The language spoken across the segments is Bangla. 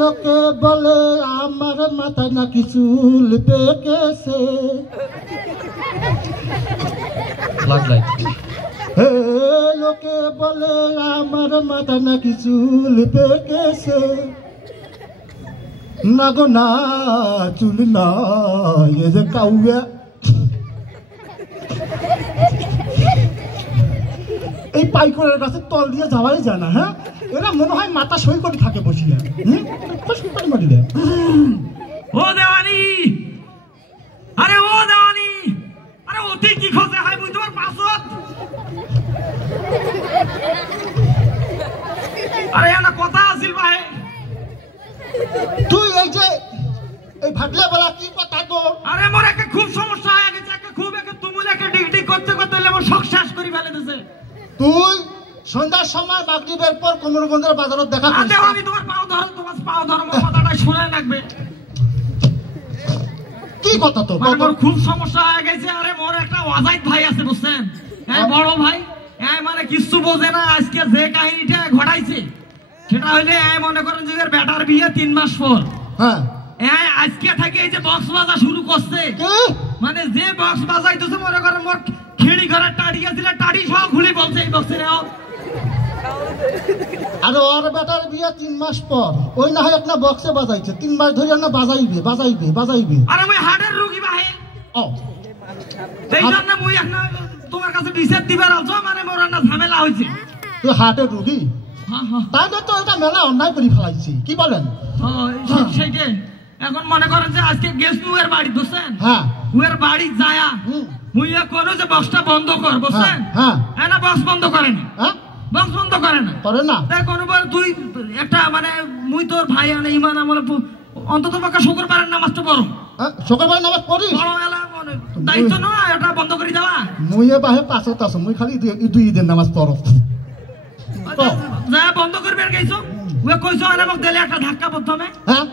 লোকে বলে আমার মাথা নাকি চুল পেকেছে, লোকে বলে আমার মাথা নাকি চুল পেকেছে, না গো না চুল না এ যে কাউয়া। এই পাইকরের কাছে তল দিয়ে যাওয়াই যায় না। হ্যাঁ, এরা মনে হয় মাথা সই করে থাকে বসিয়া। ও দেওয়ানি, আরে ও দেওয়ানি, আরে ওতে কি খোঁজে হয় বুঝতে পার পাসওয়ার্ড? আরে না কথা আছিল ভাই, তুই এই যে এই ভাগলে বলা কি কথা গো? আরে মোর একটা খুব সমস্যা হয়ে গেছে, একটা খুব একটা তুমুল একটা ডিগডি করতে করতে আমার শখ শেষ করে ফেলে দিয়েছে। তুই সন্ধ্যার সময় মাগরিবের পর কোমরগঞ্জের বাজারত দেখা করিস। আরে আমি তোমার পাও ধরো, তোমার পাও ধরো, মোর কথাটা শুনে লাগবে। কি কথা তো? মোর খুব সমস্যা হয়ে গেছে। আরে মোর একটা অজাইত ভাই আছে বুঝছেন, এই বড় ভাই, এই মানে কিছু বোঝে না। আজকে যে কাহিনীটা ঘটাইছে সেটা হইলে এই মনে করেন যে বেটার বিয়ে 3 মাস পর। হ্যাঁ, এই আজকে থেকে এই যে বক্স বাজা শুরু করছে, মানে যে বক্স বাজাইতেছে মনে করেন মোর খিড়ি ঘরের টাড়ি আছিল, টাড়ি সহ খুলে বলছে এই বক্সে নাও। আরে ওর বেটার বিয়ে 3 মাস পর, ওই না হয় একটা বক্সে বাজাইছে 3 মাস ধরে না বাজাইবে বাজাইবে বাজাইবে। আরে আমি হার্টের রোগী ভাই, ও এই জন্য মুই এখন তোমার কাছে বিচার দিবার আলছো, মানে মোর না ঝামেলা হইছে। তুই হার্টের রোগী? হ্যাঁ হ্যাঁ, তাইলে তো এটা মেলা অন্যায় করে ফেলাইছি, কি বলেন? সেইটাই এখন মনে করেন যে আজকে গেছ উয়ের বাড়ি বুঝছেন। হ্যাঁ, উয়ের বাড়ি যায়া মুই কোনো যে বক্সটা বন্ধ কর বুঝছেন। হ্যাঁ, না বক্স বন্ধ করে না, হ্যাঁ বক্স বন্ধ করে না, করে না। তাই কোনোবার তুই একটা মানে মুই তোর ভাই আনে ইমান আমলে অন্তত পক্ষে শুক্রবারের নামাজটা পড়ো। শুক্রবার নামাজ পড়িস? বড় এলা দায়িত্ব নয় এটা বন্ধ করে দেওয়া। মুইয়ে বাহে পাঁচত আছো, মুই খালি দুই দিন নামাজ পড়ো। যা বন্ধ করবে আর গেছো ওই কইছো আরে মোক দিলে একটা ধাক্কা প্রথমে। হ্যাঁ,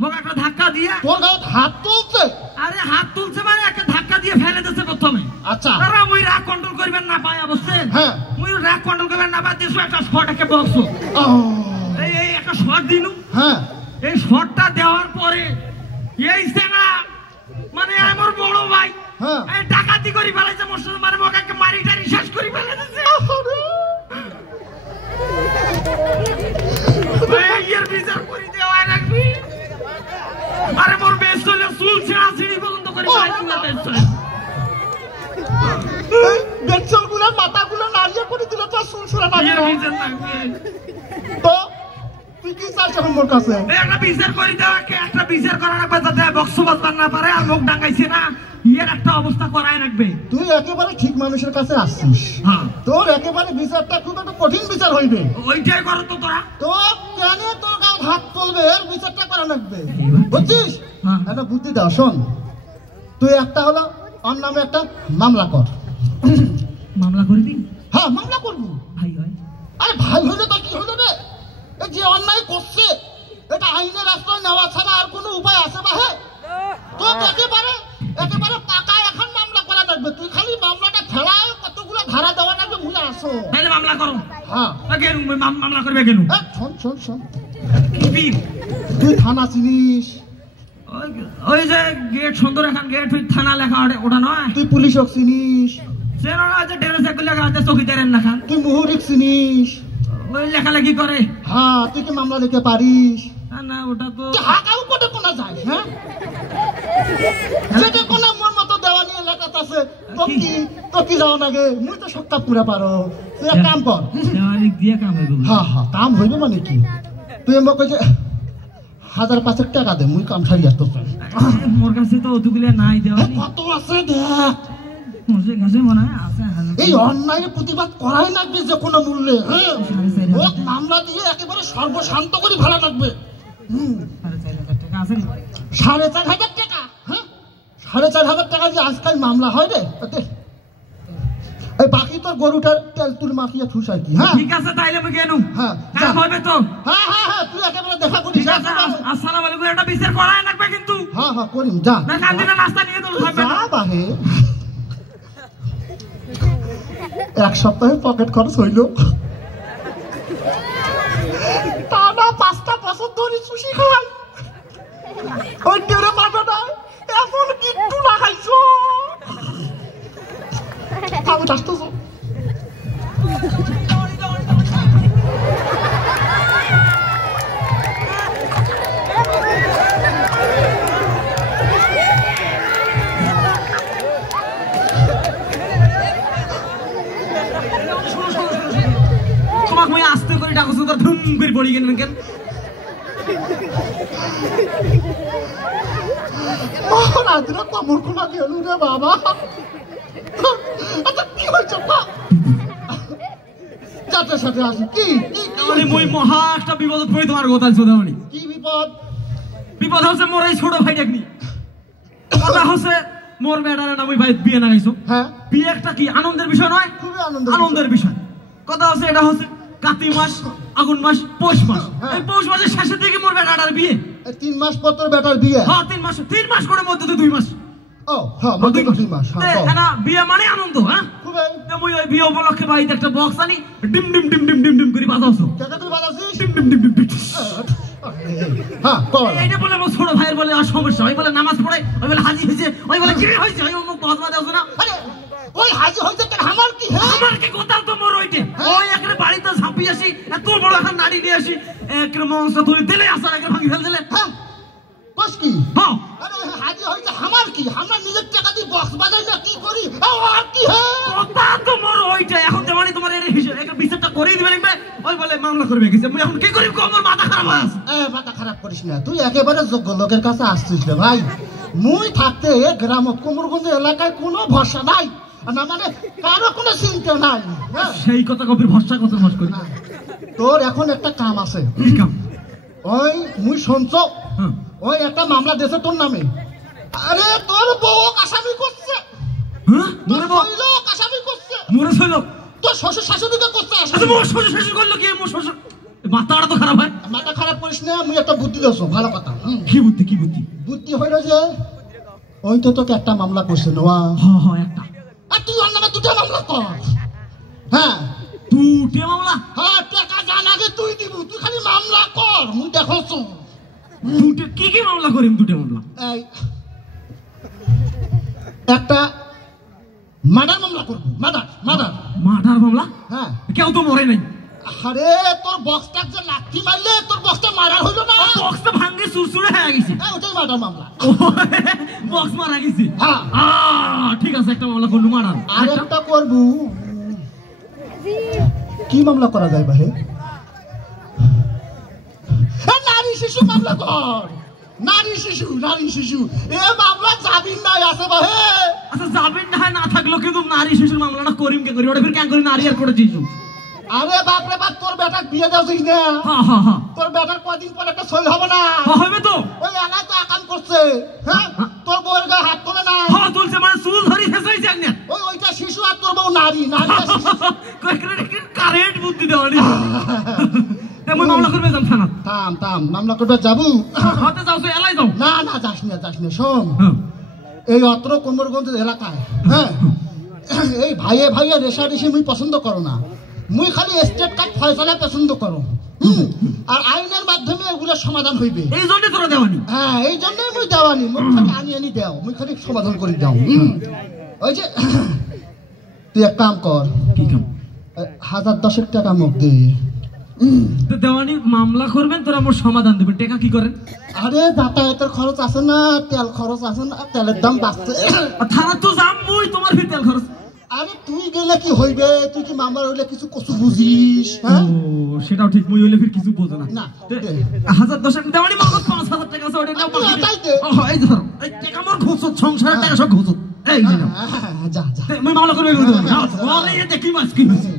মোক একটা ধাক্কা দিয়ে তোর গায়ে হাত তুলছে? আরে হাত তুলছে মানে একটা ধাক্কা দিয়ে ফেলে দিয়েছে প্রথমে। আচ্ছা, তারা মুই রাগ কন্ট্রোল করবেন না পায় বুঝছেন। হ্যাঁ, মুই রাগ কন্ট্রোল করবেন না পায় দিছো একটা শট একটা বক্স। এই একটা শট দিনু। হ্যাঁ, এই শটটা দেওয়ার পরে এই সেনা মানে আমার বড় ভাই হ্যাঁ এই ডাকাতি করে ফেলেছে মোর সাথে, মানে মোক একটা মারি টারি শেষ করে ফেলে দিয়েছে। এর বিচার করে দেওয়া রাখবি। আরে মোর বেশ চলে চুল ছেঁড়া ছিঁড়ি পর্যন্ত করে বেচলগুলো মাথাগুলো নাড়িয়ে করে দিল তো সুলসুলা নাড়িয়ে। তো তুই কি চাইছ এখন মোর কাছে? একটা বিচার করে দেওয়া, একটা বিচার করা রাখবে যাতে বক্স বাজবার না পারে আর মুখ ডাঙ্গাইছে না, এর একটা অবস্থা করাই রাখবে। তুই একেবারে ঠিক মানুষের কাছে আসছিস। হ্যাঁ, তোর একেবারে বিচারটা খুব একটা কঠিন বিচার হইবে। ওইটাই করো তো তোরা। তো কেন তোর গায়ে হাত তুলবে? এর বিচারটা করা লাগবে, বুঝছিস? একটা বুদ্ধি দাও, শোন। তুই একটা হলো ওর নামে একটা মামলা কর। মামলা করবি? হ্যাঁ, মামলা করবো। ভাই হয়? আরে ভাই হইলে তো কি হইলো রে? যে অন্যায় করছে এটা আইনের রাস্তায় নেওয়া ছাড়া আর কোনো উপায় আছে বা? হ্যাঁ, তো একেবারে একেবারে পাকা এখন মামলা করা লাগবে। তুই খালি মামলাটা ফেলাও, কতগুলো ধারা দেওয়া লাগবে, ভুলে আসো। তাহলে মামলা করো। হ্যাঁ, মামলা করবে কেন? শোন শোন শোন, তুই থানা চিনিস? ওই যে গেট সুন্দর এখন গেট থানা লেখা ওটা নয়? তুই পুলিশ চিনিস? সেটা না, যে ড্রেস লেখা আছে চৌকিদারের লেখা। তুই মুহুরিক চিনিস? ওই লেখালেখি করে। হ্যাঁ, তুই কি মামলা লিখতে পারিস? না ওটা তো হাকাও কোটে কোনা যায়। হ্যাঁ, যেটা কোনা মোর মতো দেওয়া নিয়ে লেখাত আছে। তো কি যাও নাগে? মুই তো সক্কা পুরা পারো। তুই এক কাম কর। দেওয়ালিক দিয়ে কাম হইবে। হ্যাঁ হ্যাঁ, কাম হইবে মানে কি? তুই আমাকে কই যে 1000-500 টাকা দে, মুই কাম সারি আসতো। মোর কাছে তো অতগুলো নাই দেওয়ালি। কত আছে দেখ। মোর কাছে মনে হয় আছে। এই অন্যায়ের প্রতিবাদ করাই লাগবে যে কোনো মূল্যে। হ্যাঁ, ও মামলা দিয়ে একেবারে সর্বশান্ত করে ভালো লাগবে। 4,500 টাকা আছে। 4,500 টাকা? হ্যাঁ, 4,500 টাকা যে আজকাল মামলা হয় রে। এই বাকি তোর গরুটার তেল তুল মাখিয়ে ঠুসাই কি। হ্যাঁ ঠিক আছে তাইলে আমি গেলু। হ্যাঁ কাজ হবে তো। হ্যাঁ হ্যাঁ হ্যাঁ তুই একেবারে দেখা করিস। ঠিক আছে আসসালামু আলাইকুম একটা বিচার করাই লাগবে কিন্তু। হ্যাঁ হ্যাঁ করিম যা না কান্দিনা নাস্তা নিয়ে তো হবে যা বাহে। এক সপ্তাহে পকেট খরচ হইল টানা 5টা বছর ধরে সুশি খাই। ওই টেরে মাথাটা এমন কিট্টু লাগাইছো আমি আসতেছো। তোমাকে মই আস্তে করে ডাকছো তো ধুম করে পড়ি গেলেন কেন? রাত্রে কমর খোলা গেল রে বাবা। আচ্ছা কি হয়েছে চারটার সাথে আসি কি মানে মই মহা একটা বিপদ পড়ে তোমার কথা চোদামণি। কি বিপদ? বিপদ হচ্ছে মোর এই ছোট ভাই ডাকনি কথা হচ্ছে মোর বেটার নাম ওই ভাই বিয়ে না গাইছো। হ্যাঁ বিয়ে একটা কি আনন্দের বিষয় নয়? খুবই আনন্দের বিষয়। কথা হচ্ছে এটা হচ্ছে কার্তিক মাস আগুন মাস পৌষ মাস। এই পৌষ মাসের শেষের দিকে মোর বেটার বিয়ে। 3 মাস পর তোর বেটার বিয়ে? হ্যাঁ 3 মাস করে মধ্যে 2 মাস। ও হ্যাঁ মধ্যে 2 মাস। হ্যাঁ না বিয়ে মানে আনন্দ। হ্যাঁ খুবই। মই ওই বিয়ে উপলক্ষে বাড়িতে একটা বক্স আনি ডিম ডিম ডিম ডিম ডিম ডিম করে বাজাছো। টাকা তুই বাজাছিস? ডিম ডিম ডিম ডিম। হ্যাঁ কর। এইটা বলে আমার ছোট ভাইয়ের বলে আর সমস্যা। ওই বলে নামাজ পড়ে, ওই বলে হাজি হয়েছে, ওই বলে কি হয়েছে, ওই অমুক বাজবা দাও না। আরে ওই হাজি হইছে কেন আমার কি? হ্যাঁ আমার কি কথা তো মোর ওইটে। ওই একরে বাড়িতে ঝাঁপি আসি এত বড় এখন নাড়ি নিয়ে আসি একরে মাংস ধরে দিলে আসার একরে ভাঙি ফেল দিলে। হ্যাঁ কস কি? হ্যাঁ আরে হাজি হইছে আমার কি? আমরা নিজের টাকা দিয়ে বক্স বাজাই না কি করি? আর কি? হ্যাঁ কথা তো মোর ওইটা। এখন যেমনই তোমার এর হিসাব একটা বিচারটা করেই দিবে লাগবে। ওই বলে মামলা করবে গেছে। আমি এখন কি করি? আমার মাথা খারাপ হয়ে আছে। মাথা খারাপ করিস না, তুই একেবারে যোগ্য লোকের কাছে আসছিস রে ভাই। মুই থাকতে গ্রামত কুমুরগঞ্জ এলাকায় কোনো ভরসা নাই, না মানে কারো কোনো চিন্তা নাই। হ্যাঁ সেই কথা কবির ভরসা কথা ভরসা করি। তোর এখন একটা কাম আছে। কি কাম? ওই মুই শুনছ হ্যাঁ ওই একটা মামলা দিয়েছে তোর নামে। আরে তোর বউ আসামি করছে। হ্যাঁ তোর বউ আসামি করছে। মোরে ছিল তোর শ্বশুর শাশুড়িকে করছে আচ্ছা আসামি। মোর শ্বশুর শাশুড়ি করলো কি? মোর শ্বশুর মাথাটা তো খারাপ হয়। মাথা খারাপ করিস না, মুই একটা বুদ্ধি দিয়েছো ভালো কথা। কি বুদ্ধি? কি বুদ্ধি? বুদ্ধি হইল যে ওই তো তোকে একটা মামলা করছে নোয়া। হ্যাঁ হ্যাঁ একটা। আর তুই ওর নামে 2টা মামলা কর। হ্যাঁ 2টে মামলা? হ্যাঁ টাকা জান আগে তুই দিব, তুই খালি মামলা কর মুই দেখছ। 2টে কি কি মামলা করিম? 2টে মামলা এই একটা মার্ডার মামলা করব। মার্ডার মামলা? হ্যাঁ কেউ তো মরে নাই। আরে তোর বক্সটা যে লাঠি মারলে তোর বক্সটা মার্ডার হইল না? বক্সটা ভাঙে সুরসুরে হয়ে গেছে। ওটাই মার্ডার মামলা। বক্স মারা গেছে। হ্যাঁ ঠিক আছে একটা মামলা করলু মারার। আর একটা করব। কি মামলা করা যায় ভাই? নারী শিশু মামলা কর। নারী শিশু এ মামলা জামিন নাই আছে ভাই। আচ্ছা যাবেন না থাকলো কিন্তু নারী শিশুর মামলাটা করিম কে করি? ওটা ফির কেন করি? নারী আর করে শিশু। আরে বাপ রে বাপ, তোর বেটার বিয়ে দেওছিস না? হ্যাঁ তোর বেটার কদিন পর একটা সইল হবে না? হবে তো। ওই এলাই তো আকাম করছে। হ্যাঁ তোর বউয়ের গায়ে হাত তোলে না? হ্যাঁ তুলছে মানে চুল ধরি শেষ হয়েছে একদিন। ওইটা শিশু আর তোর বউ নারী কারেন্ট বুদ্ধি দেওয়া তেমন মামলা করবে যাম থানা। থাম মামলা করবে যাবো। হাতে যাও এলাই যাও। না যাস না শোন। এই অত্র কুমোরগঞ্জ এলাকায় হ্যাঁ এই ভাইয়ে রেশারেশি মুই পছন্দ করো না। মুই খালি স্টেট কার্ড ফয়সালা পছন্দ করো। আর আইনের মাধ্যমে এগুলো সমাধান হইবে। এই জন্য তোরা দেওয়ানি? হ্যাঁ এই জন্যই মুই দেওয়ানি। মুই খালি আনি দেও, মুই খালি সমাধান করে দাও। ওই যে তুই এক কাম কর। কি কাম? 1010 টাকা মুখ দে। দেওয়ানি মামলা করবেন, তোরা মোর সমাধান দেবেন। টাকা কি করেন? আরে যাতায়াতের খরচ আছে না, তেল খরচ আছে না, তেলের দাম বাড়ছে। থানা তো যাম মুই, তোমার ফির তেল খরচ। আরে তুই গেলে কি হইবে? তুই কি মামলা হইলে কিছু কষ্ট বুঝিস? হ্যাঁ সেটাও ঠিক, মুই হইলে ফির কিছু বোঝো না। 1010 দেওয়ানি মামলা 5000 টাকা আছে, ওটা নাও পাঠিয়ে দে। এই ধরো এই টাকা মোর ঘুষত, সংসারের টাকা সব ঘুষত। এই যে নাও। যা মুই মামলা করবে বলে এ দেখি মাছ কি হইছে।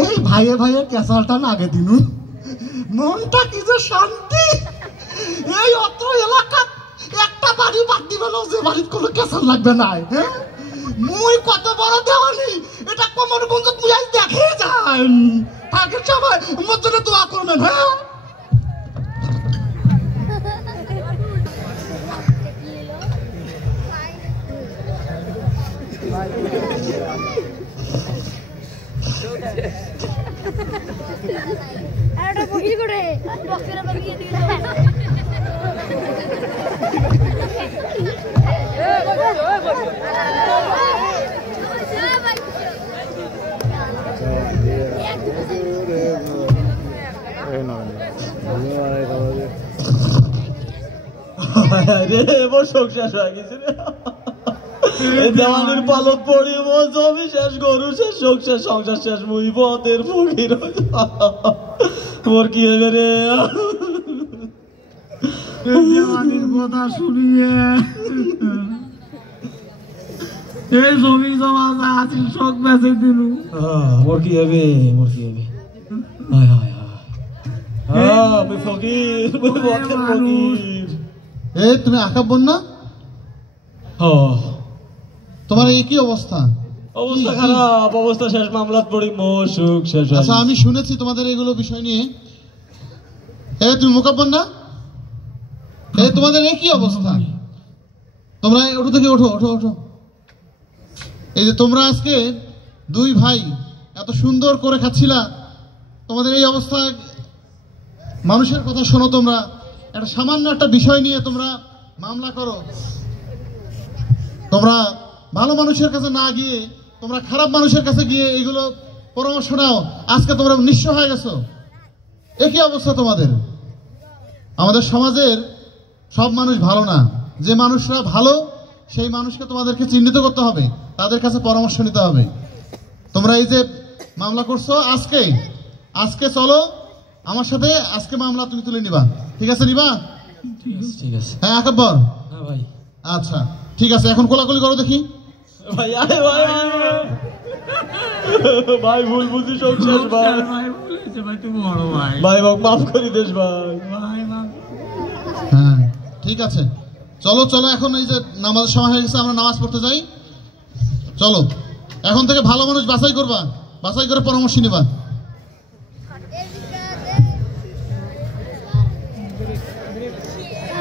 এই ভাইয়ে কেসালটা না আগে দিনু মনটা কি যে শান্তি। এই অত্র এলাকা একটা বাড়ি বাদ দিবে না যে বাড়ির কোনো কেসাল লাগবে না। হ্যাঁ মুই কত বড় দেওয়ানি এটা কোমর গুঞ্জত মুয়াজ দেখে যান তাকে সবাই মোর জন্য দোয়া করবেন হ্যাঁ একটা বহি করে বক্সের বাগিয়ে দিয়ে সংসার হয়ে গেছে দেওয়ানির পালক পড়ি মো জমি শেষ গরু শেষ সংসার সংসার শেষ মুই পথের ফকির মোর কি হবে রে দেওয়ানির কথা শুনিয়ে এই জমি জমা যা আছে সব বেঁচে দিলু মোর কি হবে মোর কি হবে হায় হায় হায় মুই ফকির মুই পথের ফকির এই তুমি আকাব্বন না তোমার এই কি অবস্থা অবস্থা খারাপ অবস্থা শেষ মামলাত পড়ি মোর সুখ শেষ আচ্ছা আমি শুনেছি তোমাদের এইগুলো বিষয় নিয়ে এই তুমি মুকাব্বন না এই তোমাদের এই কি অবস্থা তোমরা ওঠো থেকে ওঠো ওঠো ওঠো এই যে তোমরা আজকে দুই ভাই এত সুন্দর করে খাচ্ছিলা তোমাদের এই অবস্থায় মানুষের কথা শোনো তোমরা একটা সামান্য একটা বিষয় নিয়ে তোমরা মামলা করো তোমরা ভালো মানুষের কাছে না গিয়ে তোমরা খারাপ মানুষের কাছে গিয়ে এইগুলো পরামর্শ নাও আজকে তোমরা নিঃস্ব হয়ে গেছো একই অবস্থা তোমাদের আমাদের সমাজের সব মানুষ ভালো না যে মানুষরা ভালো সেই মানুষকে তোমাদেরকে চিহ্নিত করতে হবে তাদের কাছে পরামর্শ নিতে হবে তোমরা এই যে মামলা করছো আজকে চলো আমার সাথে আজকে মামলা তুমি তুলে নিবা ঠিক আছে নিবা ঠিক আছে হ্যাঁ আকাব্বর হ্যাঁ ভাই আচ্ছা ঠিক আছে এখন কোলাকুলি করো দেখি ভাই আরে ভাই ভাই ভুল বুঝি সব শেষ ভাই ভাই তুমি বড় ভাই ভাই মাফ করে দিস ভাই ভাই মা হ্যাঁ ঠিক আছে চলো চলো এখন এই যে নামাজের সময় হয়ে গেছে আমরা নামাজ পড়তে যাই চলো এখন থেকে ভালো মানুষ বাছাই করবা বাছাই করে পরামর্শ নিবা